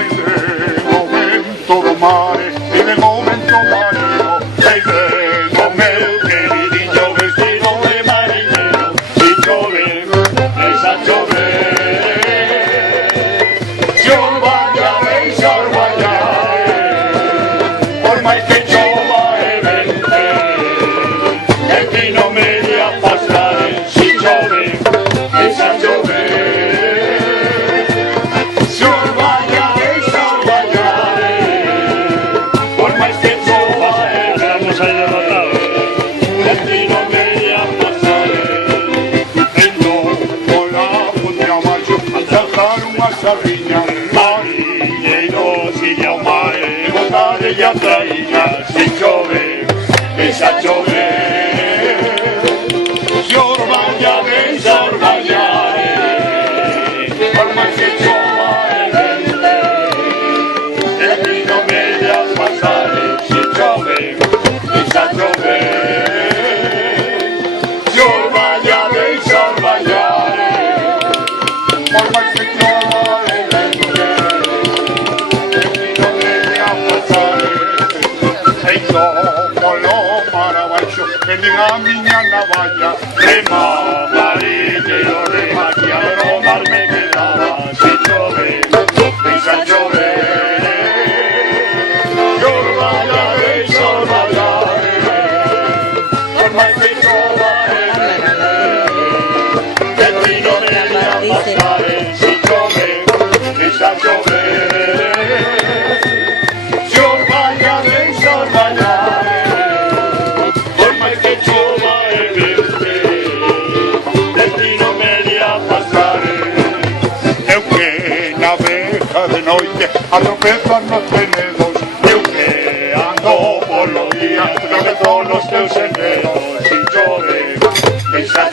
e de momento do mare, e de momento marino, e vengo meu queridinho vestido de marinero, si chove, deixa chover, se orvalla, deixa orvallar, por máis que chova e vente, el pino media pasar, si chove, deixa chover, se orvalla, deixa orvallar, por máis que chova e Vamos ahí derrotados. el pino media pasar, vendo pola ponte a macho, a saltar unha sardiña, mariñeiro, sigue ao mar, e botade a traíña, si chove, deixa chover, se orvalla, deixa orvallar, por máis que chova e vente, el pino media pasar, si chove, deixa chover, se orvalla, deixa orvallar, por máis que chova e vente, el pino media pasar, feito polo mar abaixo, que nin a miña navalla, rema, mariñeiro, rema, que a mar me quedaba, si chove, deixa chover, se orvalla, deixa orvallar, por máis que chova e vente, el pino media pasar, si chove, deixa chover, se orvalla, deixa orvallar, por máis que chova e vente, el pino media pasar, eu que navega de noite, atropezan nos tenedos, eu que ando polo día, tropezo nos teus senderos, si chove, deixa